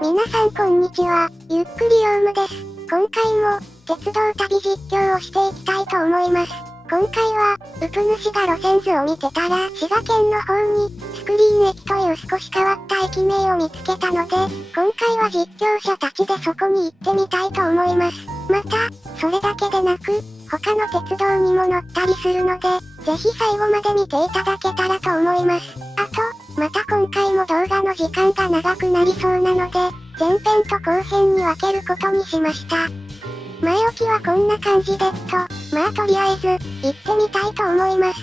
皆さんこんにちは、ゆっくりヨウムです。今回も、鉄道旅実況をしていきたいと思います。今回は、ｐ主が路線図を見てたら、滋賀県の方に、スクリーン駅という少し変わった駅名を見つけたので、今回は実況者たちでそこに行ってみたいと思います。また、それだけでなく、他の鉄道にも乗ったりするので、ぜひ最後まで見ていただけたらと思います。あと、また今回も動画の時間が長くなりそうなので、前編と後編に分けることにしました。前置きはこんな感じでまあとりあえず、行ってみたいと思います。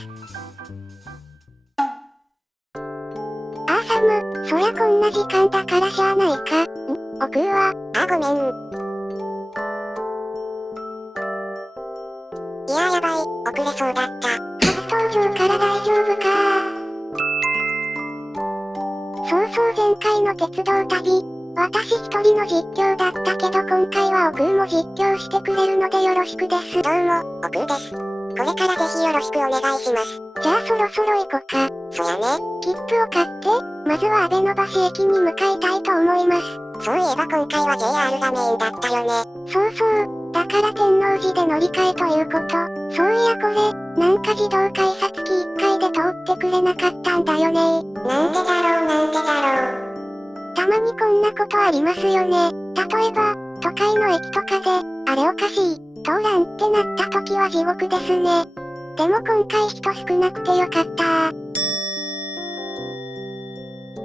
サム、そりゃこんな時間だからしゃあないか。お食うわ。ごめん。いややばい、遅れそうだった。初登場から大丈夫か。そう前回の鉄道旅、私一人の実況だったけど今回はおくうも実況してくれるのでよろしくです。どうも、おくうです。これからぜひよろしくお願いします。じゃあそろそろ行こか。そやね。切符を買って、まずは阿部の橋駅に向かいたいと思います。そういえば今回は JR がメインだったよね。そう。だから天王寺で乗り換えということ。そういやこれ、なんか自動改札機1回で通ってくれなかったんだよね。なんでだろう。たまにこんなことありますよね。例えば、都会の駅とかで、あれおかしい、通らんってなった時は地獄ですね。でも今回人少なくてよかった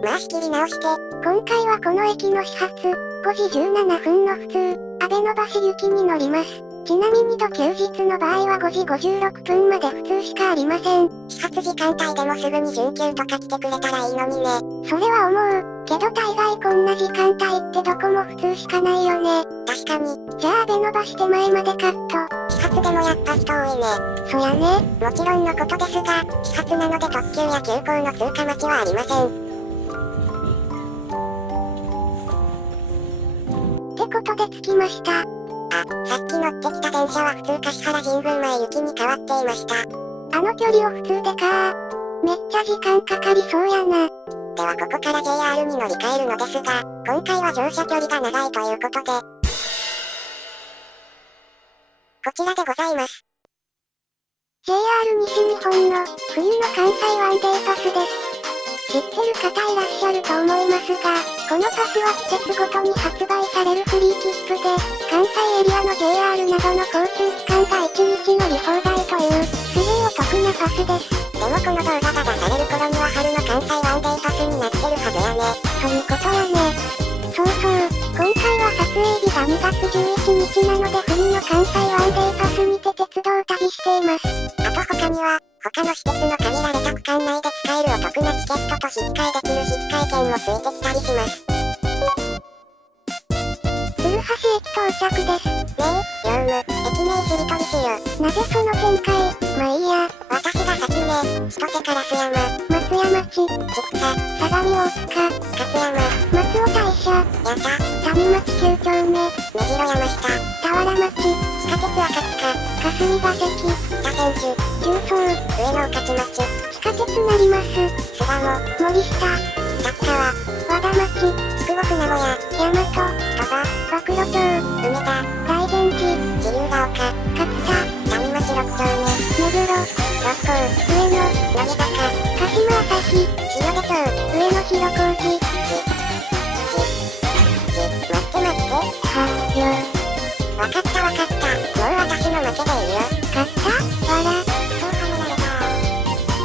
まあ仕切り直して、今回はこの駅の始発、5時17分の普通、阿部の橋行きに乗ります。ちなみに休日の場合は5時56分まで普通しかありません。始発時間帯でもすぐに準急とか来てくれたらいいのにね。それは思う。けど大概こんな時間帯ってどこも普通しかないよね。確かに。じゃあ阿部の橋手前までカット。始発でもやっぱ人多いね。そやね。もちろんのことですが、始発なので特急や急行の通過待ちはありません。ってことで着きました。さっき乗ってきた電車は普通橿原神宮前行きに変わっていました。あの距離を普通でかめっちゃ時間かかりそうやな。ではここから JR に乗り換えるのですが、今回は乗車距離が長いということで、こちらでございます。JR 西日本の冬の関西ワンデイパスです。知ってる方いらっしゃると思いますが、このパスは季節ごとに発売されるフリー切符で、関西エリアの JR などの交通機関が1日乗り放題という、すげえお得なパスです。でもこの動画が出される頃には春の関西ワンデイパスになってるはずやね。そういうことやね。そう、今回は撮影日が2月11日なので冬の関西ワンデイパスにて鉄道旅しています。あと他には、他の施設の限られた区間内で使えるお得なチケットと引き換えできる引き換え券もついてきたりします。鶴橋駅到着です。ねえ、ヨウム、駅名しりとりしよ。なぜその展開、まあいいや。私が先ね、千歳烏山、松山町、千草、相模大塚、勝山、松尾大社、八田、谷町9丁目、目白山下、田原町、地下鉄赤塚、霞ヶ関、北千住、重曹、上野御徒町、地下鉄なります。巣鴨、森下、立川、和田町、筑後船小屋、大和、鳥羽、曝露町、梅田、大善寺、自由が丘、勝田、谷町6丁目、目黒、六甲、上野、乃木坂、鹿島朝日、日の出町、上野広小路、待ってわかった。もう私の負けでいいよ。勝ったわら。そうはめられた。あ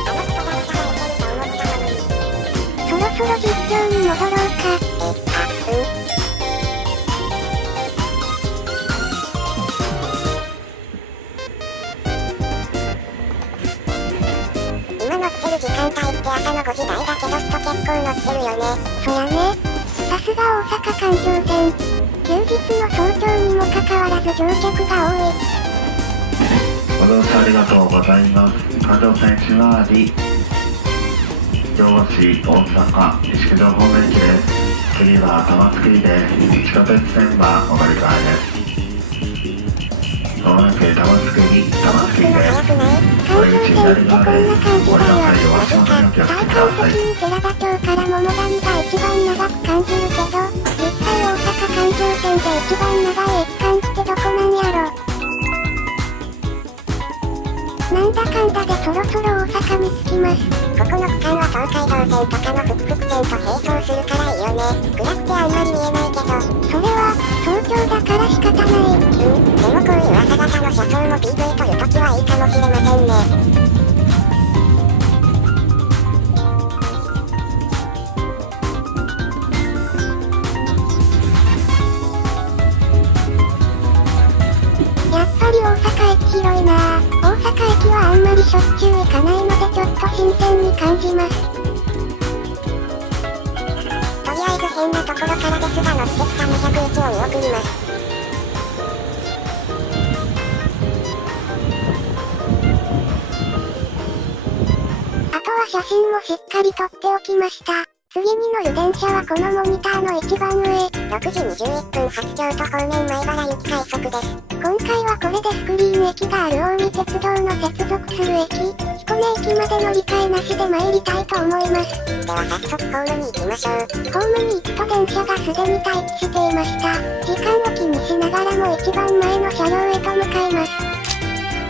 の人だったらいけると思ったのに。そろそろ実況に戻ろうか。今乗ってる時間帯って朝の5時台だけど人結構乗ってるよね。そやね。さすが大阪環状線。休日の早朝にもかかわらず乗客が多い。ご乗車ありがとうございます。環状線市回り、京橋、大阪、西九条方面駅です。次は玉造で地下鉄線はお乗り換えです。まもなく玉造でお出口になりますので、ご利用配慮はその際お気をつけください。大観的に寺田町から桃谷が一番長く感じるけど、実際は一番長い駅間ってどこなんやろ。なんだかんだでそろそろ大阪に着きます。ここの区間は東海道線とかの復々線と並走するからいいよね。暗くてあんまり見えないけど。それは、早朝だから仕方ない。でもこういう朝方の車窓も PV 撮るときはいいかもしれませんね。やっぱり大阪駅広いなぁ。大阪駅はあんまりしょっちゅう行かないのでちょっと新鮮に感じます。とりあえず変なところからですが乗ってきた201を見送ります。あとは写真もしっかり撮っておきました。次に乗る電車はこのモニターの一番上。6時21分発京都方面前原行き快速です。今回はこれでスクリーン駅がある近江鉄道の接続する駅、彦根駅まで乗り換えなしで参りたいと思います。では早速ホームに行きましょう。ホームに行くと電車がすでに待機していました。時間を気にしながらも一番前の車両へと向かいます。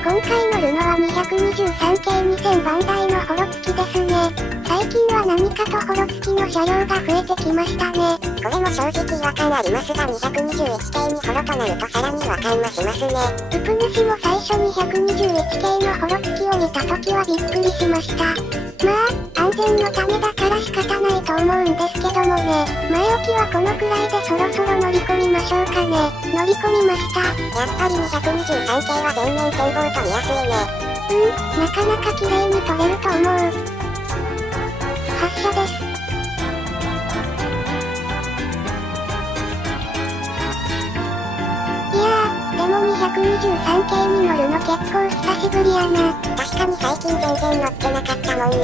今回乗るのは223系2000番台のホロ付きですね。最近は何かとホロ付きの車両が増えてきましたね。これも正直違和感ありますが221系にホロとなるとさらに違和感増しますね。ウプ主も最初221系のホロ付きを見た時はびっくりしました。まあ、安全のためだから仕方ないと思うんですけどもね。前置きはこのくらいでそろそろ乗り込みましょうかね。乗り込みました。やっぱり223系は全面展望撮りやすいね。なかなか綺麗に撮れると思う。発車です。いやー、でも223系に乗るの結構久しぶりやな。確かに最近全然乗ってなかったもんね。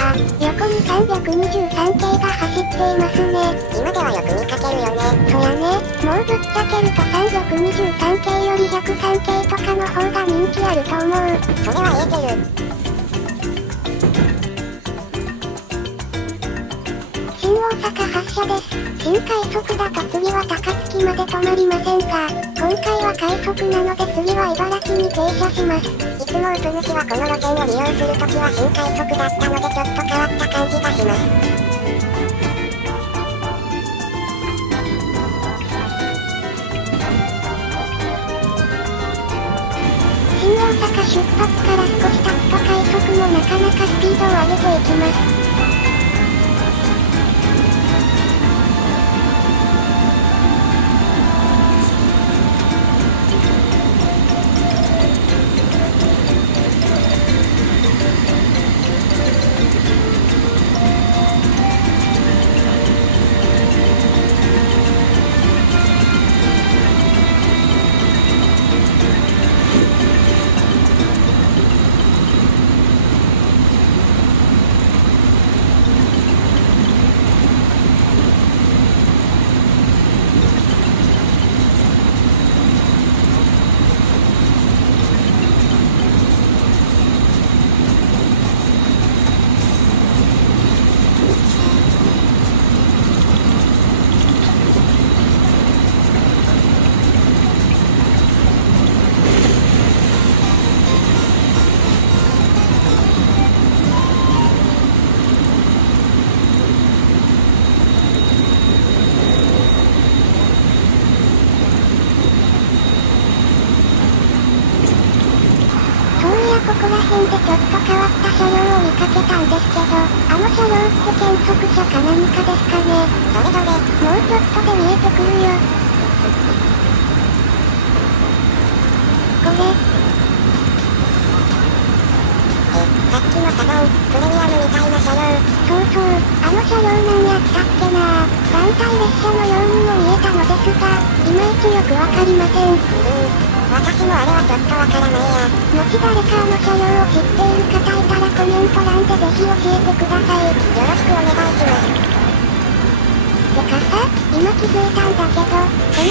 あ、横に323系が走っていますね。今ではよく見かけるよね。そやね、もうぶっちゃけると323系より103系とかの方が人気あると思う。それは言えてる。新大阪発車です。新快速だと次は高槻まで止まりませんが、今回は快速なので次は茨城に停車します。いつもウプ主はこの路線を利用するときは新快速だったのでちょっと変わった感じがします。新大阪出発から少し経つと快速もなかなかスピードを上げていきます。ここら辺でちょっと変わった車両を見かけたんですけど、あの車両って検測車か何かですかね。どれどれ、もうちょっとで見えてくるよ。これ。さっきのサバン、プレミアムみたいな車両。そうそう、あの車両なんやったっけなぁ。団体列車のようにも見えたのですが、いまいちよくわかりません。私もあれはちょっとわからないや。もし誰かあの車両を知っている方いたらコメント欄でぜひ教えてください。よろしくお願いします。てかさ、今気づいたんだけど、この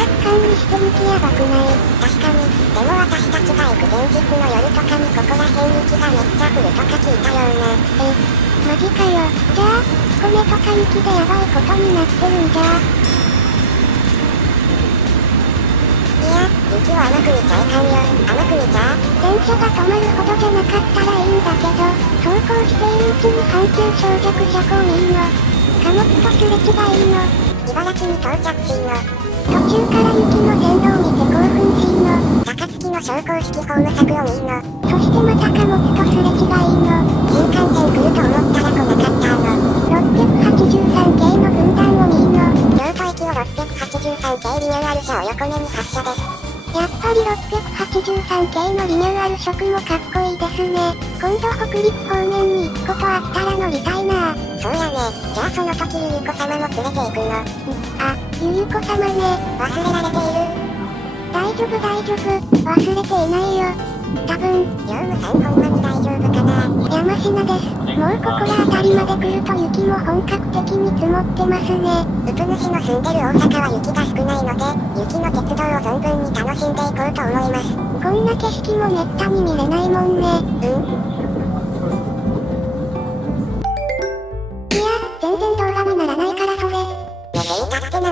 区間にして雪やばくない？確かに、でも私たちが行く前日の夜とかにここら辺雪がめっちゃ降るとか聞いたような。マジかよ。じゃあ、箱根とか雪でやばいことになってるんじゃ。いや、雪は甘く見ちゃいかんよ。甘く見ちゃ電車が止まるほどじゃなかったらいいんだけど、走行しているうちに阪急小弱車庫いいの。貨物とすれ違いの。茨城に到着しいの。途中から雪の線路を見て興奮しいの。高槻の昇降式ホーム作を見いの。そしてまた貨物とすれ違いの。新幹線来ると思ったら来なかったの。683系の軍団を見いの。京都駅を683系リニューアル車を横目に発車です。やっぱり683系のリニューアル色もかっこいいですね。今度北陸方面に行くことあったら乗りたいな。そうやね。じゃあその時ゆゆこ様も連れて行くの。あ、ゆゆこ様ね。忘れられている。大丈夫大丈夫。忘れていないよ。多分。ヨウムさんほんまに大丈夫かな。山科です。もうここら辺りまで来ると雪も本格的に積もってますね。うぷ主の住んでる大阪は雪が少ないので、雪の鉄道を存分に楽しんでいこうと思います。こんな景色もめったに見れないもんね。いや、全然動画にならないからそれ。寝ていたって何？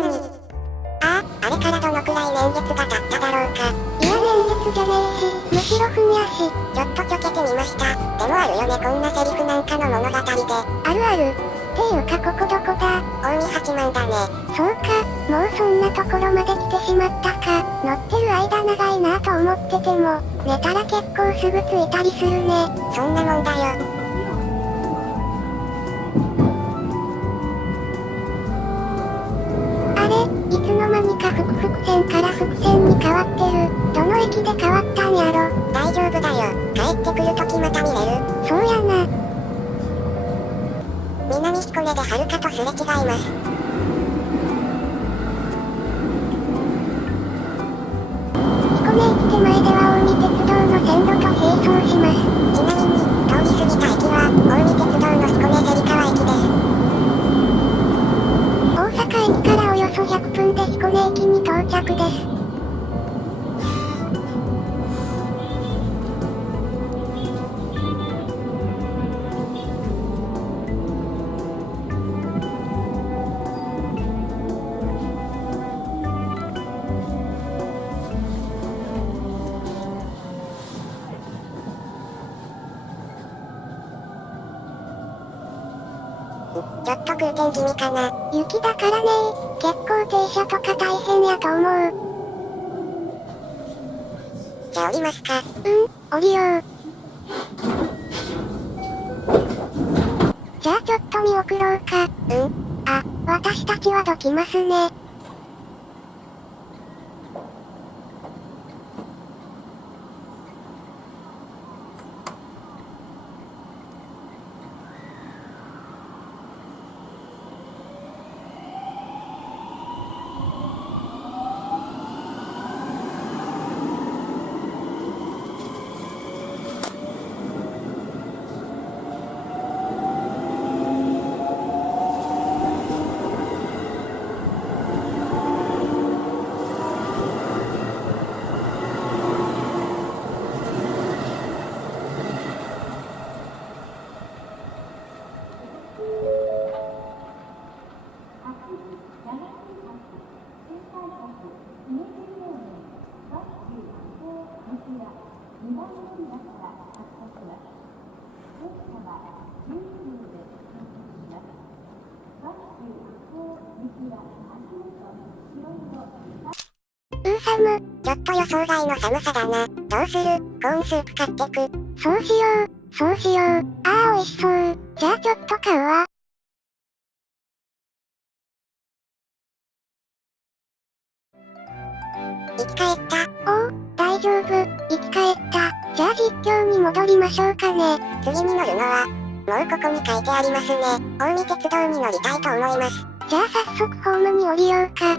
あれからどのくらい年月が経っただろうか。いや年月じゃねえし、むしろふんやし。ちょっとちょけてみました。でもあるよねこんなセリフなんかの物語で。あるある。っていうかここどこだ？近江八幡だね。そうか、もうそんなところまで来てしまったか。乗ってる間長いなと思ってても、寝たら結構すぐ着いたりするね。そんなもんだよ。あれ、いつの間にか複々線から複線に変わってる。どの駅で変わったんやろ。大丈夫だよ。帰ってくるときまた見れる。そうやな。南彦根ではるかとすれ違います。彦根駅手前では近江鉄道の線路と並走します。ちなみに、通り過ぎた駅は、近江鉄道の彦根芹川駅です。大阪駅からおよそ100分で彦根駅に到着です。ちょっと空転気味かな。雪だからねー。結構停車とか大変やと思う。じゃあ降りますか。降りよう。じゃあちょっと見送ろうか。あ、私たちはどきますね。ちょっと予想外の寒さだな。どうする？コーンスープ買ってく。そうしよう。そうしよう。ああ美味しそう。じゃあちょっと買うわ。生き返った。おお、大丈夫。生き返った。じゃあ実況に戻りましょうかね。次に乗るのは、もうここに書いてありますね。近江鉄道に乗りたいと思います。じゃあ早速ホームに降りようか。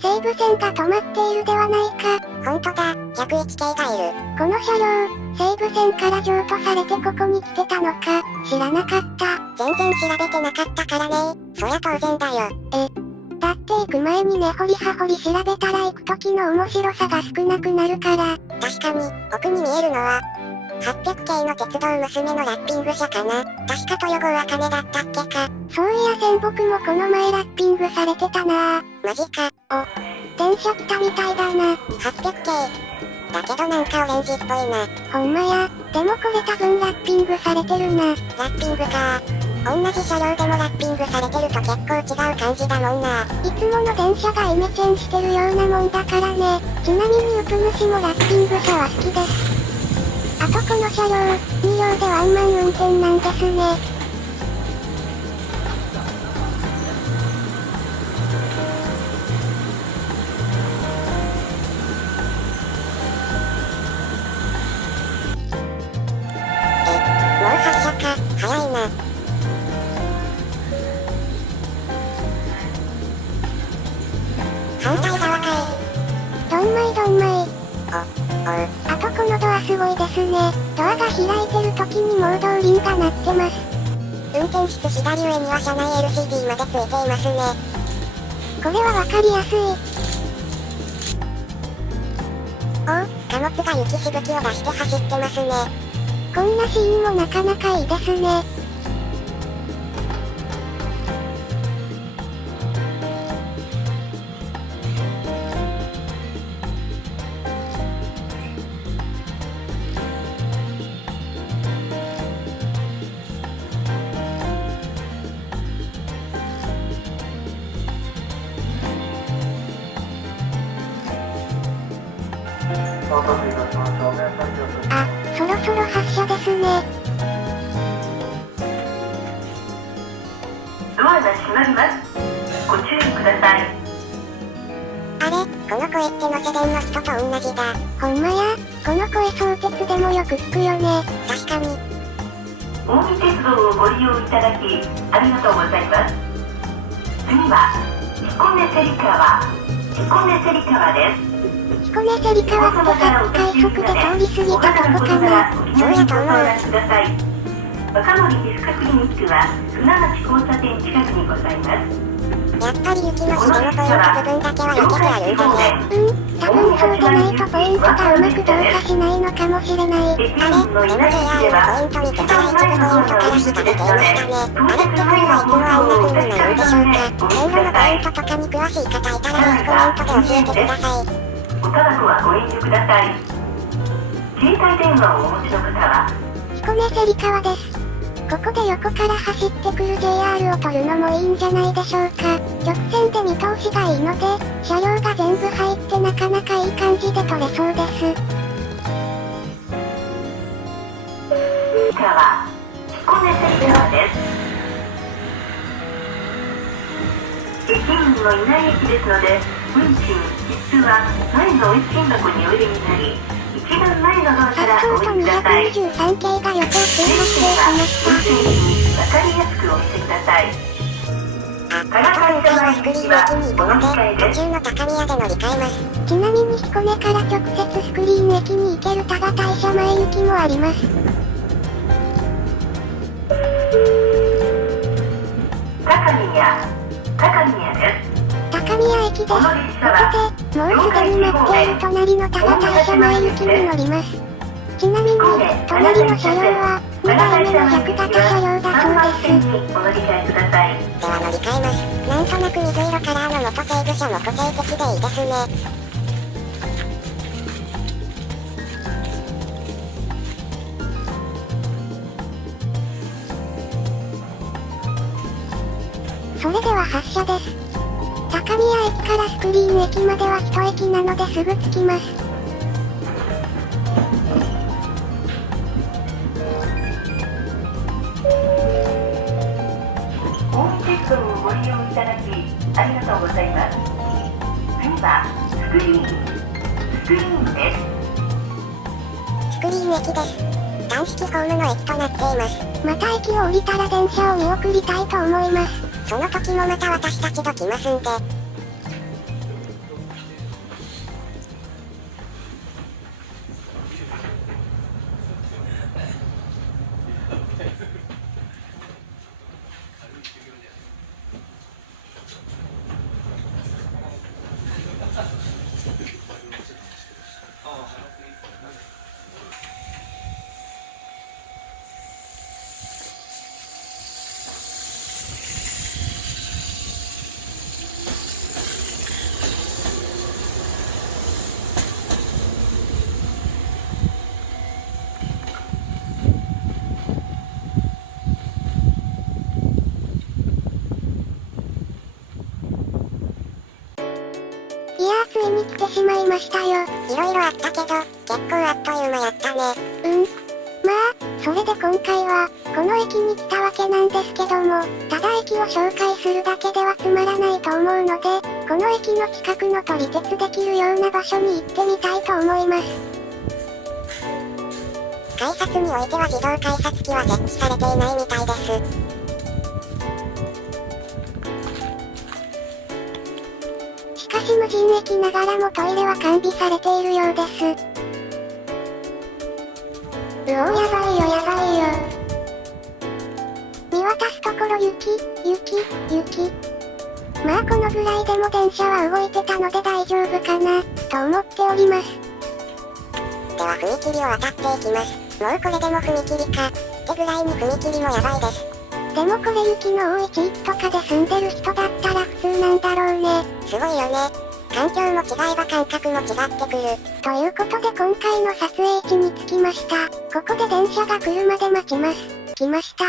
西武線が止まっているではないか。ほんとだ、逆駅系がいる。この車両、西武線から譲渡されてここに来てたのか、知らなかった。全然調べてなかったからね。そりゃ当然だよ。だって行く前に根掘り葉掘り調べたら行く時の面白さが少なくなるから。確かに、奥に見えるのは、800系の鉄道娘のラッピング車かな。確か豊郷あかねだったっけか。そういや仙北もこの前ラッピングされてたなぁ。マジか。電車来たみたいだな。800系。だけどなんかオレンジっぽいな。ほんまや。でもこれ多分ラッピングされてるな。ラッピングか。同じ車両でもラッピングされてると結構違う感じだもんな。いつもの電車がイメチェンしてるようなもんだからね。ちなみにウプ主もラッピング車は好きです。あとこの車両、2両でワンマン運転なんですね。もう発車か。早いな。反対側かい。どんまいどんまい。あとこのドアすごいですね。ドアが開いてる時にモードリンが鳴ってます。運転室左上には車内 LCD までついていますね。これはわかりやすい。貨物が雪しぶきを出して走ってますね。こんなシーンもなかなかいいですね。あ、そろそろ発車ですね。ドアが閉まります。ご注意ください。あれ、この声ってのセ電の人と同じだ。ほんまや、この声相鉄でもよく聞くよね。確かに。近江鉄道をご利用いただきありがとうございます。次は彦根芹川です。彦根芹川ってさっき快速で通り過ぎたとこかな。そうやと思う。若森ディスククリニックは船町交差点近くにございます。やっぱり雪のひげのポイント部分だけはよくあるんだね。多分そうでないとポイントがうまく動作しないのかもしれない。あれ、でも JR のポイント見てたら一部ポイントから引かれていましたね。あれってこれはいつもあんな風になるんでしょうか。線路のポイントとかに詳しい方いたらぜひコメントで教えてください。おタバコはご遠慮ください。携帯電話をお持ちの方は彦根芹川です。ここで横から走ってくる JR を撮るのもいいんじゃないでしょうか。直線で見通しがいいので、車両が全部入ってなかなかいい感じで撮れそうです。川、彦根芹川です。駅員のいない駅ですので、運賃、実は前の運賃箱にお入れになり、一番前のドアからお降りください。223系が横を通過していました。運転手に分かりやすく押してください。今回はスクリーン駅に行くので、途中の高宮で乗り換えます。ちなみに彦根から直接スクリーン駅に行ける多賀大社前行きもあります。高宮です。高宮駅です。ここで、もうすでに待っている隣の多賀大社前行きに乗ります。ちなみに、隣の車両は、2台目の100型車両だそうです。お乗り換えください。では乗り換えます。なんとなく水色カラーの元西武車も個性的でいいですね。それでは発車です。高宮駅からスクリーン駅までは1駅なのですぐ着きます。近江鉄道をご利用いただきありがとうございます。次はスクリーンです。スクリーン駅です。単式ホームの駅となっています。また駅を降りたら電車を見送りたいと思います。その時もまた私たちと来ますんで。しまいましたよ。いろいろあったけど、結構あっという間やったね。まあ、それで今回は、この駅に来たわけなんですけども、ただ駅を紹介するだけではつまらないと思うので、この駅の近くの撮り鉄できるような場所に行ってみたいと思います。改札においては自動改札機は設置されていないみたいです。しかし無人駅ながらもトイレは完備されているようです。やばいよやばいよ。見渡すところ雪。まあこのぐらいでも電車は動いてたので大丈夫かな、と思っております。では踏切を渡っていきます。もうこれでも踏切か、ってぐらいに踏切もやばいです。でもこれ雪の多い地域とかで住んでる人だったら普通なんだろうね。すごいよね。環境も違えば感覚も違ってくる。ということで今回の撮影地に着きました。ここで電車が来るまで待ちます。来ました。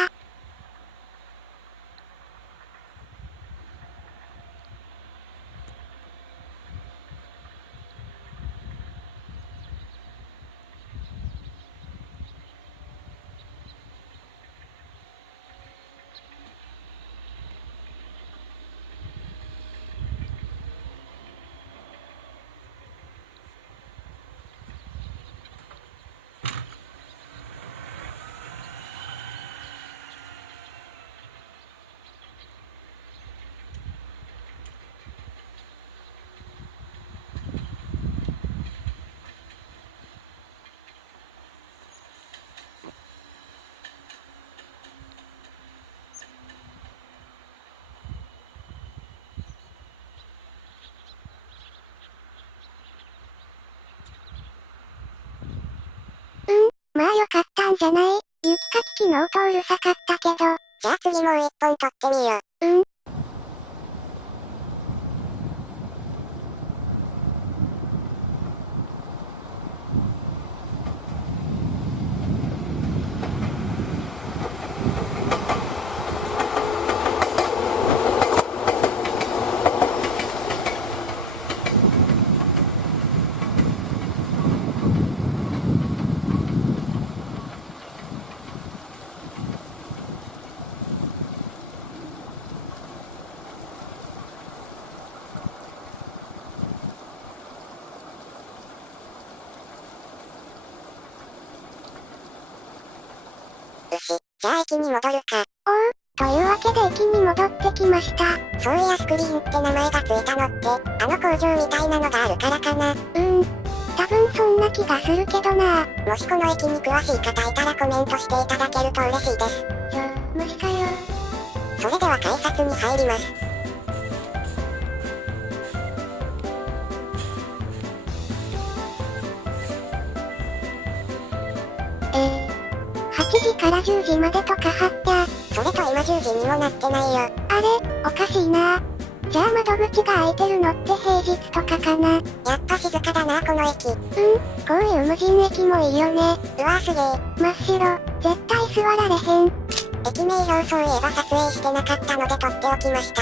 まあよかったんじゃない？雪かき機能とうるさかったけど。じゃあ次もう一本撮ってみよう。じゃあ駅に戻るか。というわけで駅に戻ってきました。そういやスクリーンって名前がついたのって、あの工場みたいなのがあるからかな。多分そんな気がするけどな。もしこの駅に詳しい方いたらコメントしていただけると嬉しいです。マジかよ。それでは改札に入ります。8時から10時までとかはっや。それと今10時にもなってないよ。あれ、おかしいな。じゃあ窓口が開いてるのって平日とかかな。やっぱ静かだなこの駅。こういう無人駅もいいよね。うわーすげー。真っ白、絶対座られへん。駅名表そういえば撮影してなかったので撮っておきました。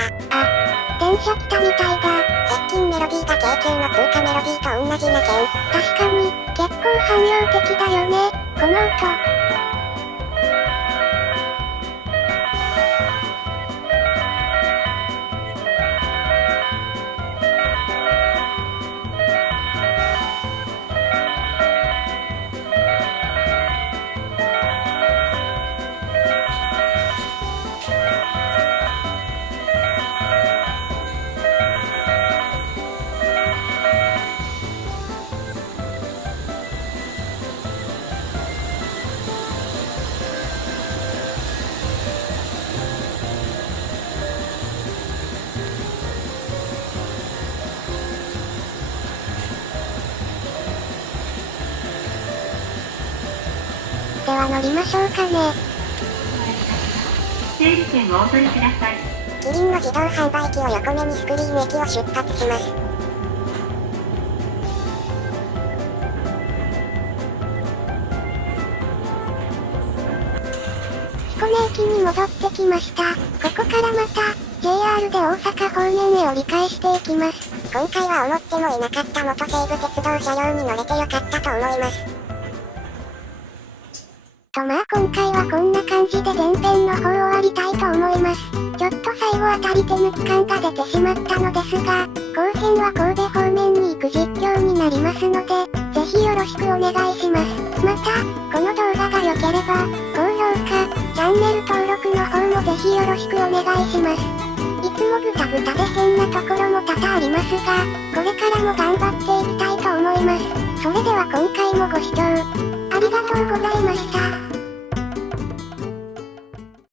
電車来たみたいだ。接近メロディーが京急の通過メロディーと同じな件。確かに、結構汎用的だよね、この音。では乗りましょうかね。整理券をお取りください。キリンの自動販売機を横目にスクリーン駅を出発します。彦根駅に戻ってきました。ここからまた、JR で大阪方面へ折り返していきます。こ今回は思ってもいなかった元西武鉄道車両に乗れてよかったと思います。とまあ今回はこんな感じで前編の方終わりたいと思います。ちょっと最後あたり手抜き感が出てしまったのですが、後編は神戸方面に行く実況になりますので、ぜひよろしくお願いします。また、この動画が良ければ、高評価、チャンネル登録の方もぜひよろしくお願いします。いつもグタグタで変なところも多々ありますが、これからも頑張っていきたいと思います。それでは今回もご視聴ありがとうございました。